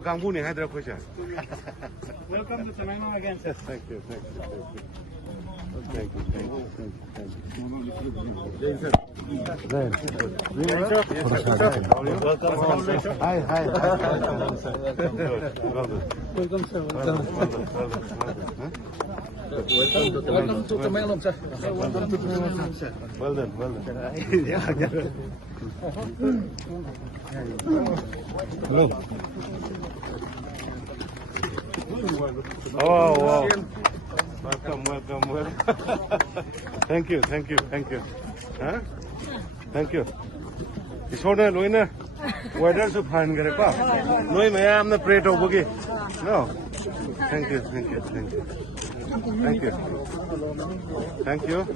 Kangbu ni Hyderabad question. Welcome to Telanggana again. Yes, thank you. Hi. Welcome, sir. Welcome to Telanggana, sir. Welcome to Telanggana, sir. Well done. Hello. Oh, wow. Welcome. Thank you. Huh? Thank you. Isona loina. Weather so fine gare pa. Noi mayam na pray to bogi. No. Thank you. Thank you.